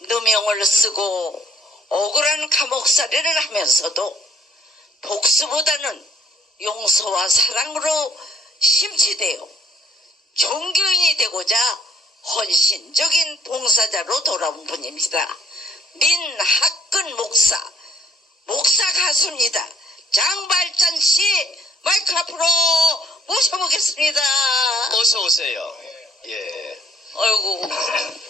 누명을 쓰고 억울한 감옥살이를 하면서도 복수보다는 용서와 사랑으로 심취되어 종교인이 되고자 헌신적인 봉사자로 돌아온 분입니다. 민학근 목사, 목사 가수입니다. 장발잔 씨 마이크 앞으로 모셔보겠습니다. 어서 오세요. 예. 아이고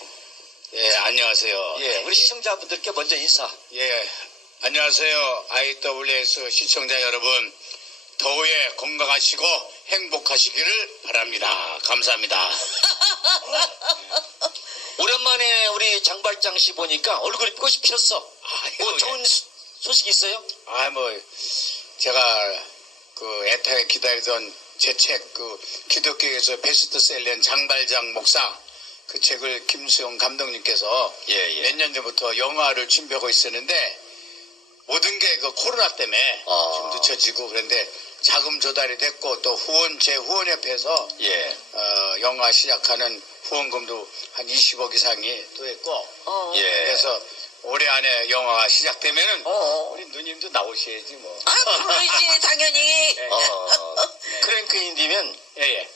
예, 안녕하세요. 예, 우리 시청자분들께 먼저 인사. 예, 안녕하세요. IWS 시청자 여러분. 더위에 건강하시고 행복하시기를 바랍니다. 감사합니다. 오랜만에 우리 장발장 씨 보니까 얼굴이 꽃이. 아유, 뭐 예. 좋은 소- 소식 있어요? 아, 뭐, 제가 그 애타게 기다리던 제 책, 그 기독교에서 베스트셀러인 장발장 목사 그 책을 김수영 감독님께서 예, 예. 몇 년 전부터 영화를 준비하고 있었는데 모든 게 그 코로나 때문에 아. 좀 늦춰지고 그런데 자금 조달이 됐고 또 후원 제 후원협회에서 예. 어, 영화 시작하는 후원금도 한 20억 이상이 또 했고 어. 예. 그래서 올해 안에 영화가 시작되면은 어. 우리 누님도 나오셔야지 뭐. 아 그러지 당연히 예. 어, 크랭크 인디면 예, 예.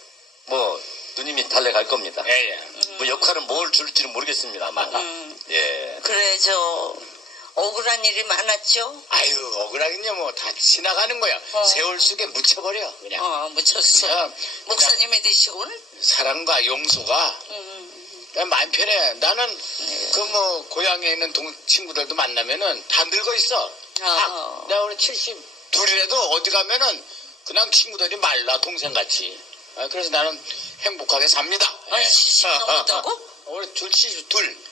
뭐 누님이 달려갈 겁니다. 예, 예. 뭐 역할은 뭘 줄지는 모르겠습니다만. 음. 예. 그래 저 억울한 일이 많았죠. 아유, 억울하긴요, 뭐, 다 지나가는 거야. 어. 세월 속에 묻혀버려, 그냥. 어 묻혔어. 그냥 목사님의 되시고는 사랑과 용서가 음, 그냥 마음 편해. 나는, 그 뭐, 고향에 있는 동, 친구들도 만나면은 다 늙어 있어. 아. 아, 내가 오늘 72이라도 어디 가면은 그냥 친구들이 말라, 동생같이. 아, 그래서 나는 행복하게 삽니다. 아니 예. 70 넘었다고? 우리 둘, 72.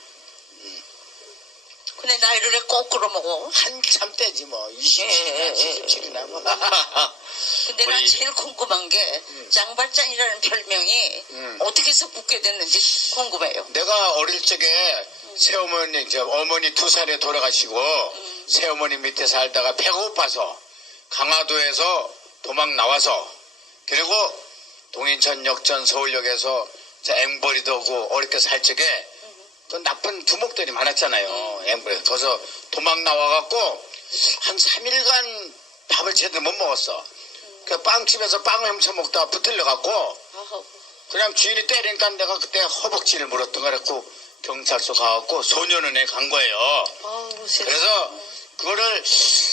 근데 나이를 왜 거꾸로 먹어? 한참 때지 뭐. 27이나 예. 77이나 뭐. 근데 난 우리- 제일 궁금한 게 장발장이라는 별명이 음. 어떻게 해서 붙게 됐는지 궁금해요. 내가 어릴 적에 새어머니, 이제 어머니 두 살에 돌아가시고 새어머니 밑에 살다가 배가 고파서 강화도에서 도망 나와서 그리고 동인천 역전 서울역에서 저 앵벌이도 오고 때살 적에 또 나쁜 두목들이 많았잖아요. 앵벌이. 거기서 도망 나와갖고 한 3일간 밥을 제대로 못 먹었어. 그 빵집에서 빵을 훔쳐 먹다가 붙들려갖고 그냥 주인이 때리니까 내가 그때 허벅지를 물었던 거랬고 경찰서 가갖고 소년원에 간 거예요. 그래서 그거를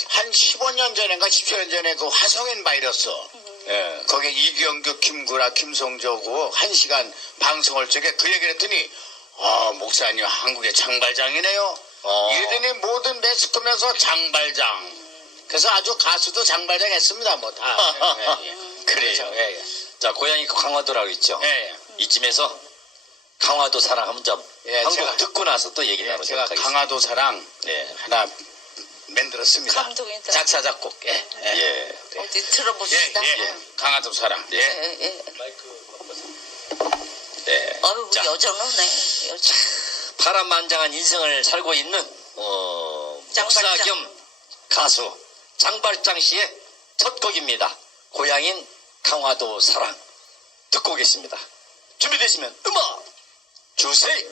한 15년 전인가 17년 전에 그 화성인 바이러스 예, 거기에 이경규, 김구라, 김성조고 한 시간 방송할 적에 그 얘기를 했더니 아 목사님 한국의 장발장이네요. 어. 이러더니 모든 매스컴에서 장발장. 그래서 아주 가수도 장발장 했습니다. 뭐 다. 예, 예, 예. 그래요. 예, 예. 자, 고향이 강화도라고 있죠. 예, 예. 이쯤에서 강화도 사랑하면 좀 예, 한곡 제가- 듣고 나서 또 얘기 예, 나누도록 제가 하겠습니다. 강화도 사랑 예. 하나 만들었습니다. 감동이다. 작사 작곡. 예. 예. 예. 어디 예, 들어봅시다. 예. 강화도 사랑. 예. 예. 예, 예. 네. 아유, 자, 여전하네. 여전. 파란만장한 인생을 살고 있는 어, 목사 장발장. 겸 가수 장발장 씨의 첫 곡입니다. 고향인 강화도 사랑 듣고 오겠습니다. 준비되시면 음악 주세요.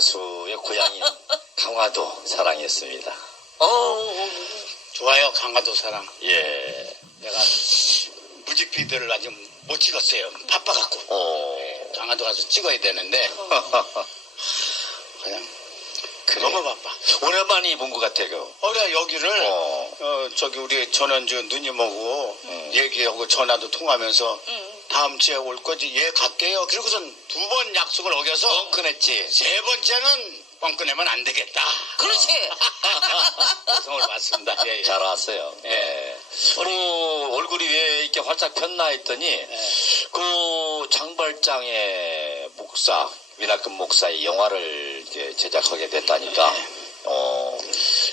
가수의 고향인 강화도 사랑했습니다. 어, 좋아요 강화도 사랑. 예. 내가 뮤직비디오를 아직 못 찍었어요. 바빠갖고. 어. 강화도 가서 찍어야 되는데 그냥. 너무 바빠. 오랜만에 본 것 같아, 그. 어래 여기를 어. 어, 저기 우리 전원주 누님하고 음. 얘기하고 전화도 통하면서 음. 다음 주에 올 거지 예 갈게요. 그리고선 두 번 약속을 어겨서 뻥끈했지. 세 번째는 뻥꺼내면 안 되겠다. 그렇지. 성을 왔습니다. 예, 예. 잘 왔어요. 예. 예. 그 얼굴이 왜 이렇게 활짝 폈나 했더니 예. 그 장발장의 목사 위나급 목사의 영화를 이제 제작하게 됐다니까. 네. 어.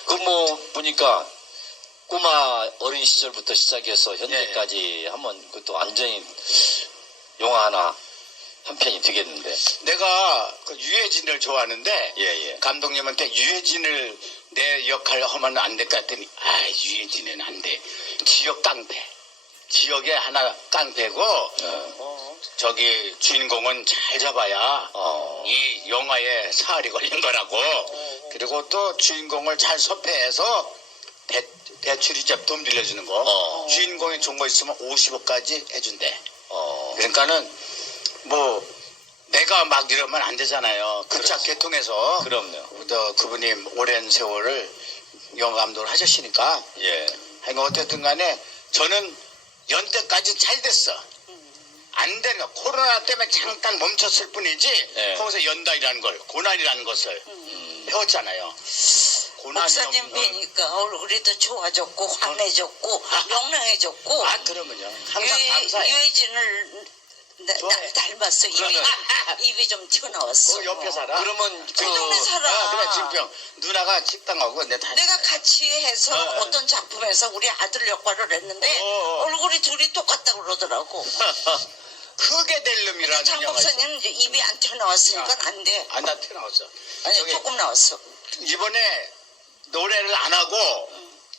그 뭐 보니까 꼬마 어린 시절부터 시작해서 현재까지 한번 그것도 완전히 영화 하나 한 편이 되겠는데. 내가 그 유해진을 좋아하는데 예, 예. 감독님한테 유해진을 내 역할 하면 안 될까 했더니 아 유해진은 안 돼. 지역 깡패. 지역에 하나 깡패고 어. 저기 주인공은 잘 잡아야 어. 이 영화에 사활이 걸린 거라고. 그리고 또 주인공을 잘 섭외해서 대, 대출이자 돈 빌려주는 거. 어. 주인공이 좋은 거 있으면 50억까지 해준대. 어. 그러니까는 뭐 내가 막 이러면 안 되잖아요. 급작. 개통해서 그럼요. 또 그분이 오랜 세월을 영화 감독을 하셨으니까 예. 하여간 어쨌든 간에 저는 연때까지 잘 됐어. 안 되는 거. 코로나 때문에 잠깐 멈췄을 뿐이지 네. 거기서 연다이라는 걸 고난이라는 것을 배웠잖아요. 목사님 뵈니까 얼굴이 더 좋아졌고 환해졌고 명랑해졌고 아 그러면요. 항상 유- 감사해. 유해진을 나, 좋아해. 나 닮았어 입이 입이 좀 튀어나왔어 그 옆에 살아. 그러면 그 동네 살아 아, 그래 진평 누나가 식당하고 내 다. 내가 같이 해서 어, 어. 어 떤 작품에서 우리 아들 역할을 했는데 어, 어. 얼굴이 둘이 똑같다 그러더라고 크게 될 놈이라는 장 영화. 목사님 입이 안 튀어나왔으니까 안돼 아나 튀어나왔어. 아니 저기 조금 나왔어 이번에 노래를 안 하고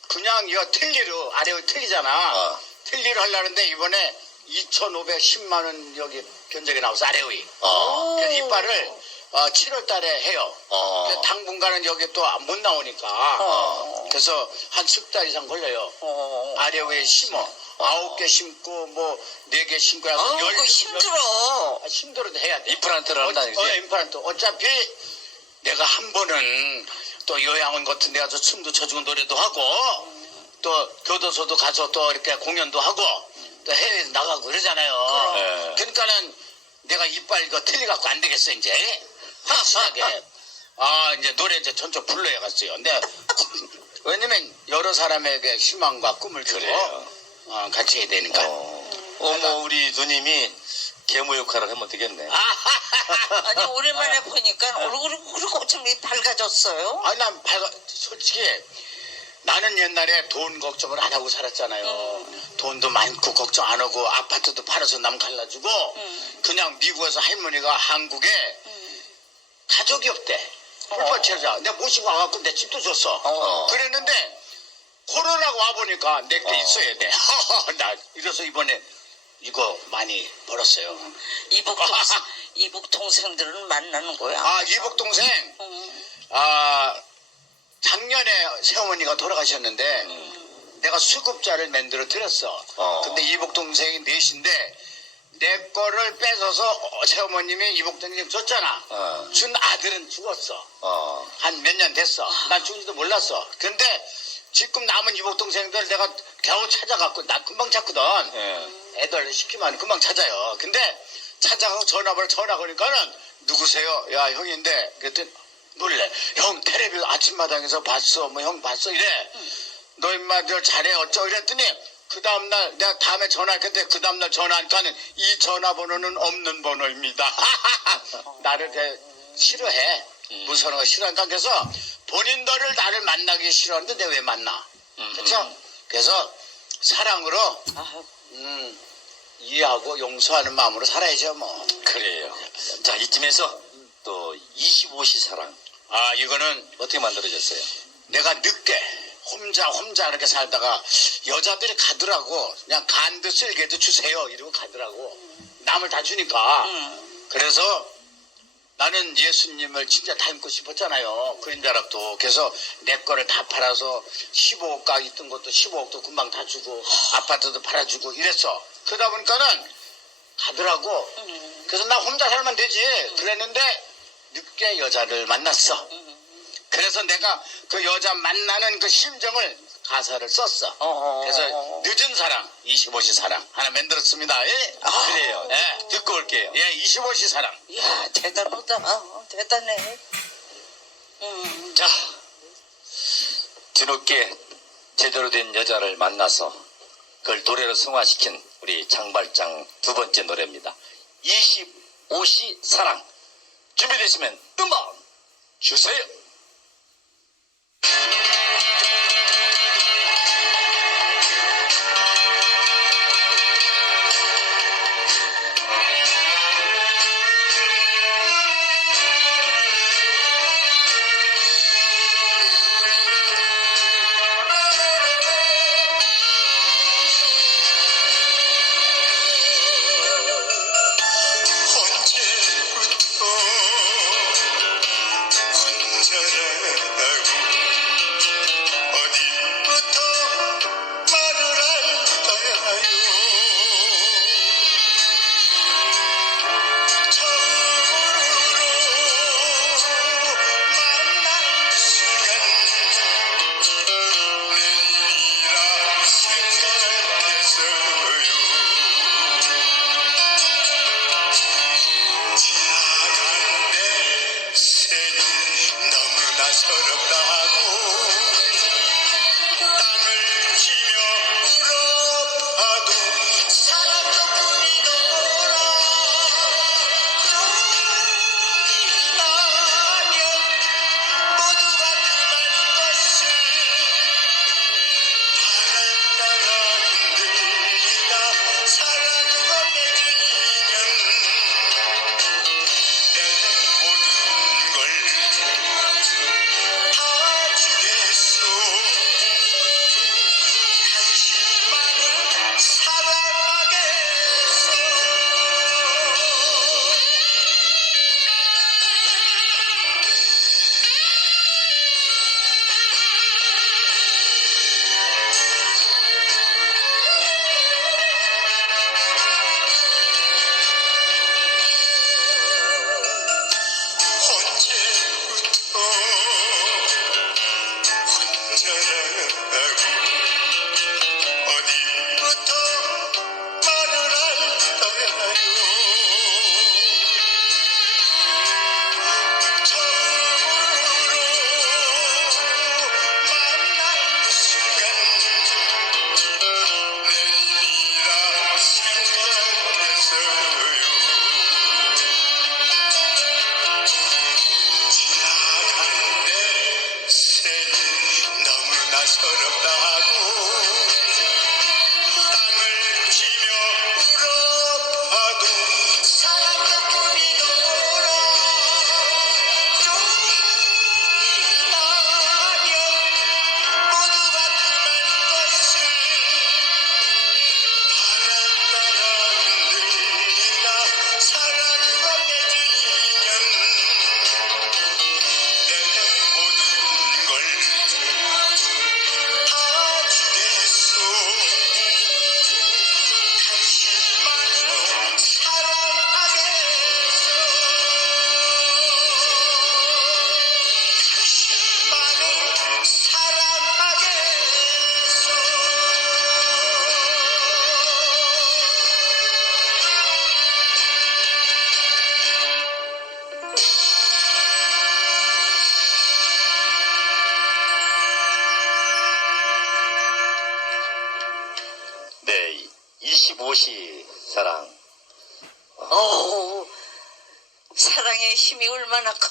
그냥 이거 틀리로 아래로 틀리잖아. 어. 틀리로 하려는데 이번에 2,510만 원 여기 견적이 나왔어 아래의. 어. 그래서 이빨을 7월 달에 해요. 어. 그래서 당분간은 여기 또 못 나오니까. 어. 그래서 한 석 달 이상 걸려요. 어. 아래 위에 심어. 아홉 개 심고 뭐 네 개 심고 해서 아우 열- 그거 힘들어 아, 힘들어도 해야 돼. 임플란트를 어, 한다, 어, 이제? 임플란트. 어차피 내가 한 번은 또 요양원 같은 데 가서 춤도 춰주고 노래도 하고 또 교도소도 가서 또 이렇게 공연도 하고 또 해외 나가고 그러잖아요. 네. 그러니까는 내가 이빨 이거 틀려갖고 안 되겠어 이제 확실하게. 아 이제 노래 이제 전적 불러야겠어요. 근데 왜냐면 여러 사람에게 희망과 꿈을 주고 그래요. 어, 같이 해야 되니까. 어. 어머 우리 누님이 계모 역할을 하면 되겠네. 아니 오랜만에 보니까 얼굴이 그렇게 엄청 밝아졌어요 아니 난 밝아 솔직히 나는 옛날에 돈 걱정을 안 하고 살았잖아요. 돈도 많고 걱정 안 하고 아파트도 팔아서 남 갈라주고 그냥 미국에서 할머니가 한국에 가족이 없대. 홀퍼체자 내가 모시고 와갖고 내 집도 줬어. 어. 그랬는데 코로나가 와보니까 내게 어. 있어야 돼. 나 이래서 이번에 이거 많이 벌었어요. 이북 동생 이북 동생들은 만나는 거야 아 이복 동생 음. 아 작년에 새어머니가 돌아가셨는데 내가 수급자를 만들어 드렸어. 어. 근데 이복 동생이 넷인데 내 거를 뺏어서 어, 새어머님이 이복 동생 줬잖아. 어. 준 아들은 죽었어. 어. 한 몇 년 됐어. 난 죽은지도 몰랐어. 근데 지금 남은 이복 동생들 내가 겨우 찾아갖고 나 금방 찾거든. 예. 애들 시키면 금방 찾아요. 근데 찾아가고 전화번호 전화 거니까는 누구세요? 야 형인데 그랬더니 놀래. 형 텔레비 아침마당에서 봤어. 뭐 형 봤어 이래. 너 임마 너 잘해 어쩌 이랬더니 그 다음날 내가 다음에 전화할 건데 그 다음날 전화하니까는 이 전화번호는 없는 번호입니다. 나를 대 싫어해. 무서운 거 싫어하니까 그래서 본인들을 나를 만나기 싫어하는데 내가 왜 만나? 음, 그렇죠? 음. 그래서 사랑으로 아, 음, 이해하고 용서하는 마음으로 살아야죠, 뭐. 그래요. 자 이쯤에서 또 25시 사랑 아, 이거는 어떻게 만들어졌어요? 내가 늦게 혼자 혼자 이렇게 살다가 여자들이 가더라고. 그냥 간도 쓸개도 주세요. 이러고 가더라고. 남을 다 주니까. 음. 그래서 나는 예수님을 진짜 닮고 싶었잖아요. 그림자락도. 그래서 내 거를 다 팔아서 15억 가 있던 것도 15억도 금방 다 주고 아파트도 팔아주고 이랬어. 그러다 보니까는 가더라고. 그래서 나 혼자 살면 되지. 그랬는데 늦게 여자를 만났어. 그래서 내가 그 여자 만나는 그 심정을 가사를 썼어. 어. 그래서 늦은 사랑, 25시 사랑 하나 만들었습니다. 예? 그래요. 예. 듣고 올게요. 예, 25시 사랑. 야 대단하다. 어, 대단해. 음. 자, 뒤늦게 제대로 된 여자를 만나서 그걸 노래로 승화시킨 우리 장발장 두 번째 노래입니다. 25시 사랑. 준비되시면 음악 주세요.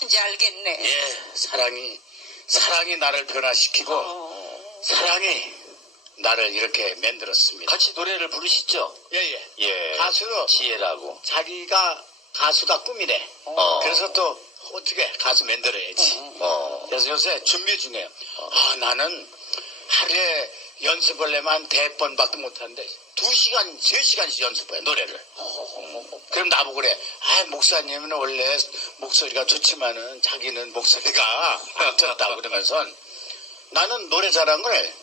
무엇인지 알겠네. 예, 사랑이 사랑이 나를 변화시키고 어... 사랑이 나를 이렇게 만들었습니다. 같이 노래를 부르시죠? 예예. 예. 예. 예. 가수 지혜라고. 자기가 가수가 꿈이래. 어. 어. 그래서 또 어떻게 가수 만들어야지. 어. 어. 그래서 요새 준비 중이에요. 어. 아, 나는 하루에 연습을 내면 대번밖에 못한대. 2시간, 3시간씩 연습해, 노래를. 그럼 나보고 그래. 아, 목사님은 원래 목소리가 좋지만은 자기는 목소리가 좋다고 그러면서 나는 노래 잘한 걸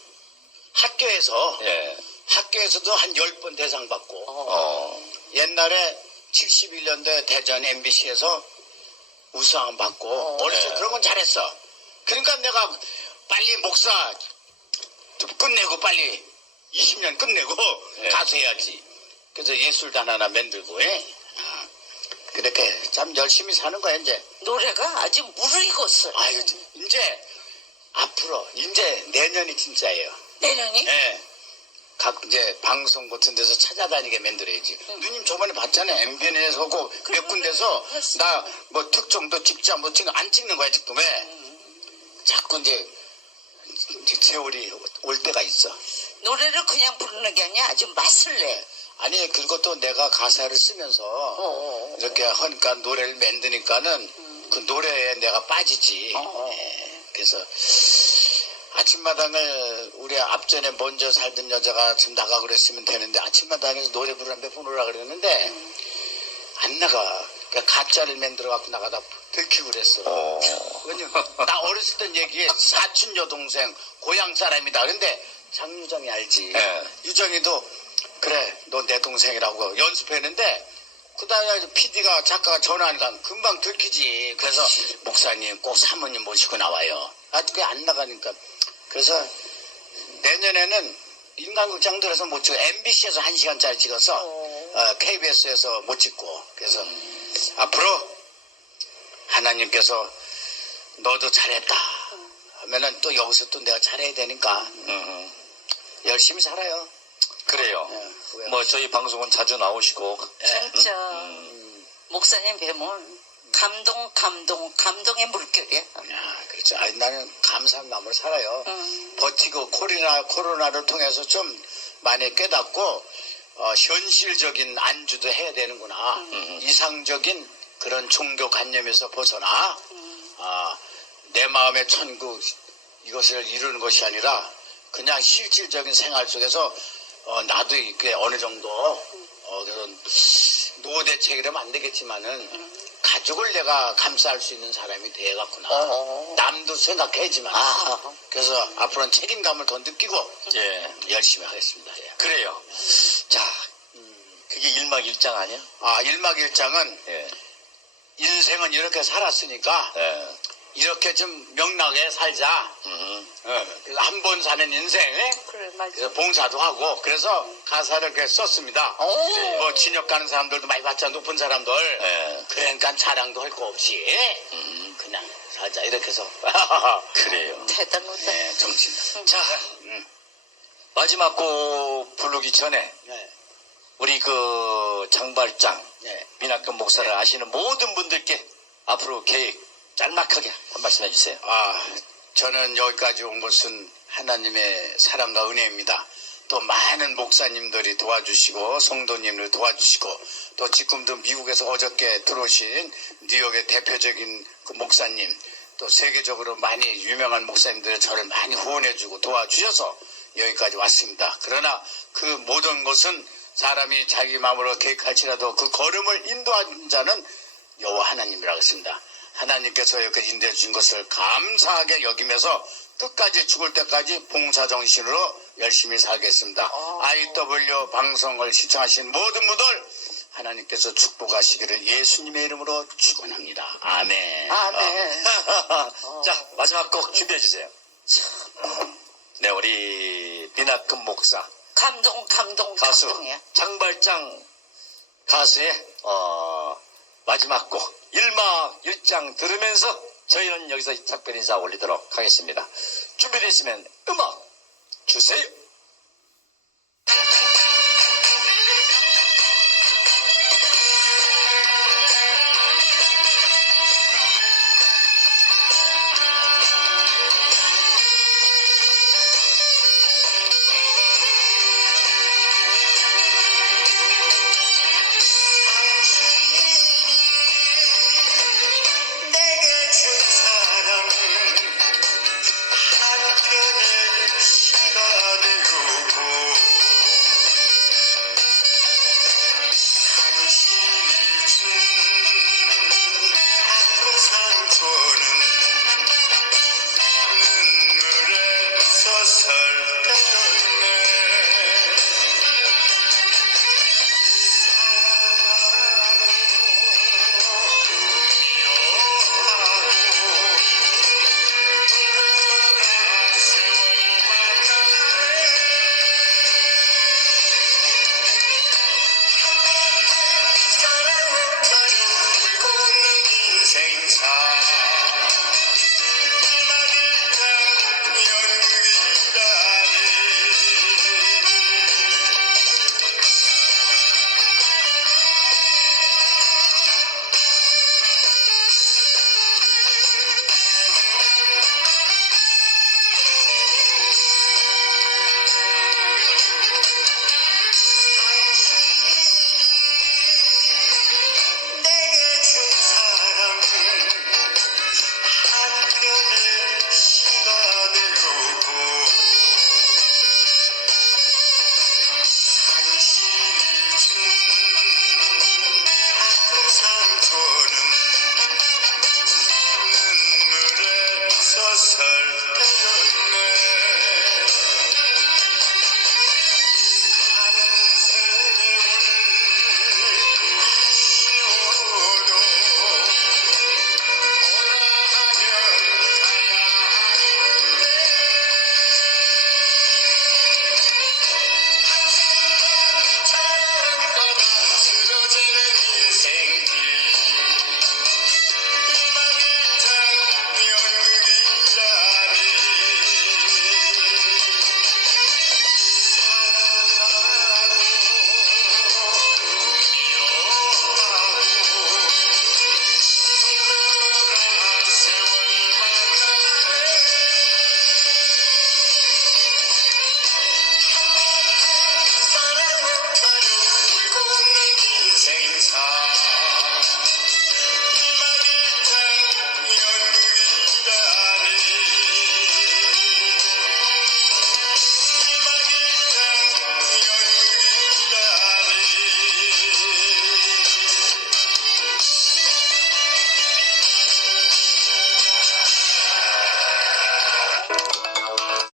학교에서, 예. 학교에서도 한 10번 대상 받고, 어. 어. 옛날에 71년대 대전 MBC에서 우상 받고, 어. 어렸을 때 예. 그런 건 잘했어. 그러니까 내가 빨리 목사 끝내고 빨리 20년 끝내고 네. 가수 해야지. 그래서 예술단 하나 만들고 해. 아, 그렇게 참 열심히 사는 거야 이제. 노래가 아주 무르익었어. 아유 이제 앞으로 이제 내년이 진짜예요. 내년이? 예. 각 이제 방송 같은 데서 찾아다니게 만들어야지. 누님 저번에 봤잖아요. 하고 몇 군데서. 나 뭐 특종도 찍자 뭐 찍는 안 찍는 거야 지금 왜? 자꾸 이제 이제 세월이 올 때가 있어. 노래를 그냥 부르는 게 아니라 아주 맛을 내. 아니 그리고 또 내가 가사를 쓰면서 어. 이렇게 하니까 노래를 만드니까는 그 노래에 내가 빠지지. 어. 예. 그래서 아침마당을 우리 앞전에 먼저 살던 여자가 지금 나가 그랬으면 되는데 아침마당에서 노래 부르는 데 부르라 그랬는데 안 나가. 그러니까 가짜를 만들어 갖고 나가다 들키고 그랬어. 어. 왜냐면 나 어렸을 땐 얘기해 사촌 여동생 고향 사람이다. 근데 장유정이 알지. 네. 유정이도 그래 너 내 동생이라고 연습했는데 그다음에 PD가 작가가 전화하니까 금방 들키지. 그래서 목사님 꼭 사모님 모시고 나와요. 아 그게 안 나가니까 그래서 내년에는 인간극장들에서 못 찍어 MBC에서 한 시간짜리 찍어서 어, KBS에서 못 찍고 그래서 앞으로 하나님께서 너도 잘했다 하면은 또 여기서 또 내가 잘해야 되니까 음. 열심히 살아요. 그래요. 예, 후회 뭐 저희 방송은 자주 나오시고 진짜 목사님 뵈면 감동, 감동, 감동의 물결이야. 야, 그렇죠. 아니, 나는 감사한 마음으로 살아요. 음. 버티고 코로나, 코로나를 통해서 좀 많이 깨닫고, 어, 현실적인 안주도 해야 되는구나. 음. 이상적인 그런 종교 관념에서 벗어나, 아, 내 마음의 천국, 이것을 이루는 것이 아니라, 그냥 실질적인 생활 속에서, 어, 나도 이렇게 어느 정도, 어, 그런, 노대책이라면 안 되겠지만은, 가족을 내가 감싸할 수 있는 사람이 돼갖구나. 어. 남도 생각해야지만. 아. 그래서 앞으로는 책임감을 더 느끼고 예. 열심히 하겠습니다. 예. 그래요. 자, 그게 일막일장 아니야? 아, 일막일장은 예. 인생은 이렇게 살았으니까 예. 이렇게 좀 명랑하게 살자. 음. 그래서 한번 사는 인생. 예? 그래, 맞아. 그래서 봉사도 하고 그래서 가사를 이렇게 썼습니다. 오. 뭐 진역 가는 사람들도 많이 봤자 높은 사람들. 예. 그러니까 자랑도 할 거 없이 음. 그냥 살자 이렇게 해서 그래요. 대단하다. 네, 정치입니다. 자, 음. 마지막 곡 부르기 전에 네, 우리 그 장발장 네. 민학금 목사를 아시는 모든 분들께 앞으로 계획 짤막하게 한 말씀 해주세요. 아, 저는 여기까지 온 것은 하나님의 사랑과 은혜입니다. 또 많은 목사님들이 도와주시고 성도님들 도와주시고 또 지금도 미국에서 어저께 들어오신 뉴욕의 대표적인 그 목사님 또 세계적으로 많이 유명한 목사님들이 저를 많이 후원해주고 도와주셔서 여기까지 왔습니다. 그러나 그 모든 것은 사람이 자기 마음으로 계획할지라도 그 걸음을 인도한 자는 여호와 하나님이라고 했습니다. 하나님께서 이렇게 인도해 주신 것을 감사하게 여기면서 끝까지 죽을 때까지 봉사 정신으로 열심히 살겠습니다. IW 방송을 시청하신 모든 분들 하나님께서 축복하시기를 예수님의 이름으로 축원합니다. 아멘. 아멘. 자, 마지막 곡 준비해 주세요. 네, 우리 민학금 목사 감동, 감동, 가수 감동이야. 장발장 가수의 어, 마지막 곡 일마일장 들으면서 저희는 여기서 작별 인사 올리도록 하겠습니다. 준비되시면 음악 주세요.